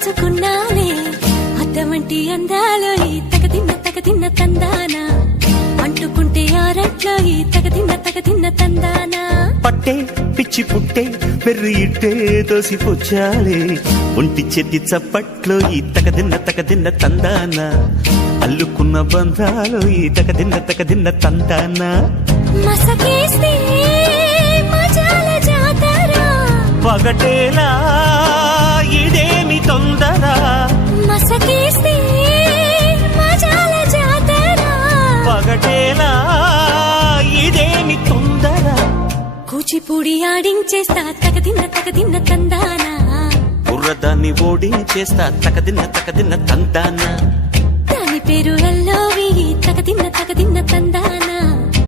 దాచుకున్నానే అద్దమంటి అందాలో ఈ తగదిన్న తందానా అంటుకుంటే ఆరట్లో ఈ తగదిన్న తందానా పట్టే పిచ్చి పుట్టే పెర్రి ఇట్టే దోసిపుచ్చాలే ఒంటి చెట్టి చప్పట్లో ఈ తగదిన్న తందానా అల్లుకున్న బంధాలో ఈ తగదిన్న తందానా మసకేస్తే మజాల జాతర పగటేలా ఇదేమి తొందర మసకేస్తే మజాల జాతర పగటేలా ఇదేమి తొందర కూచిపూడి ఆడించేస్తా తగదిన్న తందానా బుర్రదాన్ని ఓడించేస్తా తగదిన్న తందానా దాని పేరు ఎల్లోవి తగదిన్న తందానా